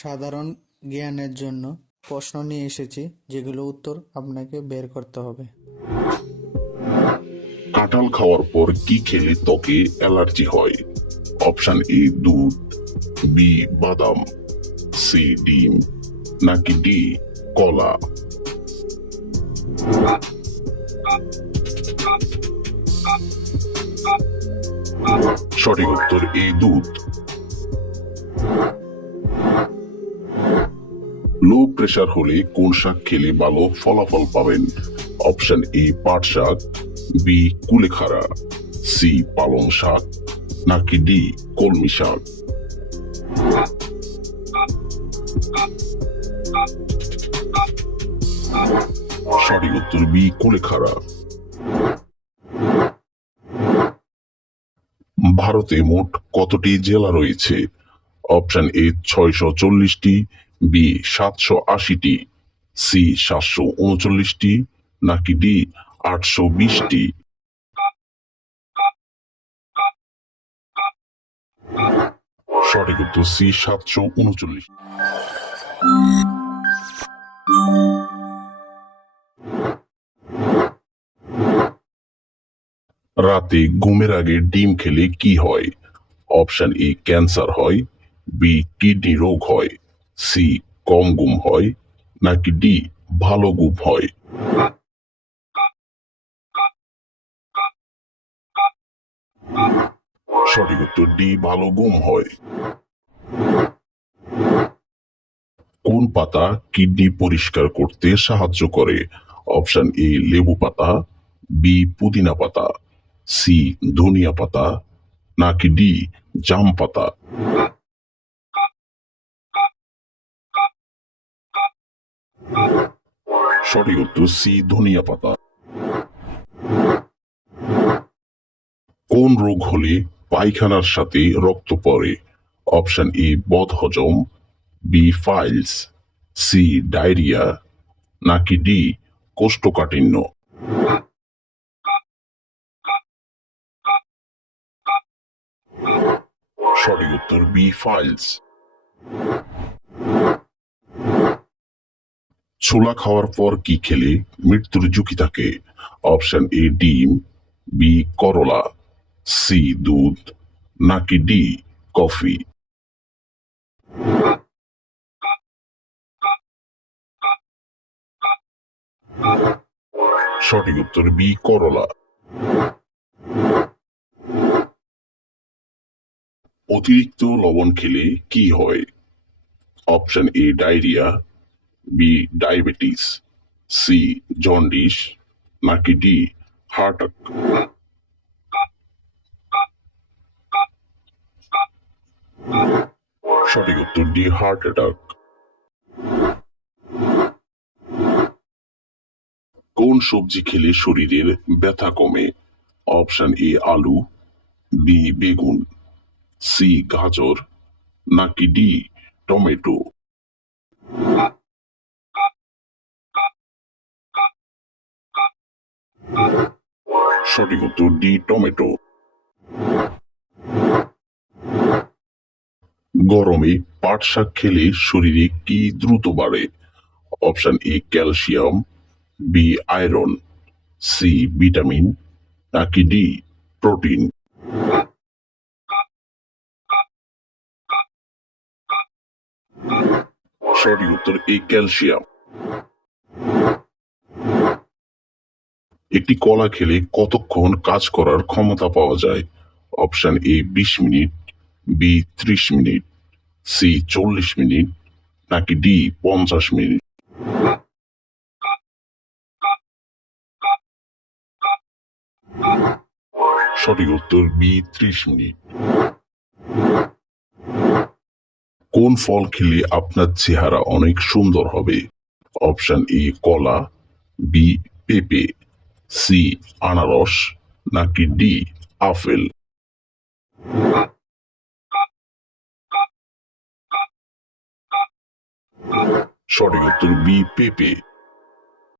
সাধারণ জ্ঞানের জন্য প্রশ্ন নিয়ে এসেছি, যেগুলো উত্তর আপনাকে বের করতে হবে। কাঁঠাল খাওয়ার পর কি খেলে ত্বকে অ্যালার্জি হয়? অপশন এ দুধ, বি বাদাম, সি ডিম, নাকি ডি কলা? সঠিক উত্তর এ দুধ। লো প্রেশার হলে কোন শাক খেলে ভালো ফলাফল পাবেন? অপশন এ পাট শাক, বি কুলেখাড়া, সি পালং শাক, নাকি ডি কলমি শাক? সঠিক উত্তর বি কুলেখাড়া। ভারতে মোট কতটি জেলা রয়েছে? অপশন এ 640টি, বি 780টি, সি 739টি, নাকি ডি 820টি? সঠিক উত্তর সি 739। রাতে ঘুমের আগে ডিম খেলে কি হয়? অপশন এ ক্যান্সার হয়, বি কিডনি রোগ হয়, সি কম ঘুম হয়, নাকি ডি ভালো ঘুম হয়? সঠিক উত্তর ডি ভালো ঘুম হয়। কোন পাতা কিডনি পরিষ্কার করতে সাহায্য করে? অপশন এ লেবু পাতা, বি পুদিনা পাতা, সি ধনিয়া পাতা, নাকি ডি জাম পাতা? সঠিক উত্তর সি ধনিয়া পাতা। কোন রোগ হলে পায়খানার সাথে রক্ত পড়ে? অপশন এ বদহজম, বি ফাইলস, সি ডায়রিয়া, নাকি ডি কোষ্ঠকাঠিন্য? সঠিক উত্তর বি ফাইলস। ছোলা খাওয়ার পর কি খেলে মৃত্যুর ঝুঁকি থাকে? অপশন এ ডিম, বি করলা, সি দুধ, নাকি ডি কফি? সঠিক উত্তর বি করলা। অতিরিক্ত লবণ খেলে কি হয়? Option A diarrhoea, B diabetes, C jaundice, নাকি ডি হার্ট অ্যাটাক? সঠিক উত্তর ডি হার্ট অ্যাটাক। কোন সবজি খেলে শরীরের ব্যথা কমে? অপশন এ আলু, বি বেগুন, সি গাজর, নাকি ডি টমেটো? সঠিক উত্তর ডি টমেটো। গরমে পাট শাক খেলে শরীরে কি দ্রুত বাড়ে? Option A calcium, B iron, C vitamin, নাকি ডি প্রোটিন? সঠিক উত্তর এ ক্যালসিয়াম। একটি কলা খেলে কতক্ষণ কাজ করার ক্ষমতা পাওয়া যায়? Option A 20 minute, B 30 minute, C 40 minute, নাকি ডি 50 মিনিট? সঠিক উত্তর বি 30 মিনিট। কোন ফল খেলে আপনার চেহারা অনেক সুন্দর হবে? অপশন এ কলা, বি পেঁপে, সি আনারস, নাকি ডি আপেল? সঠিক উত্তর বি পেঁপে।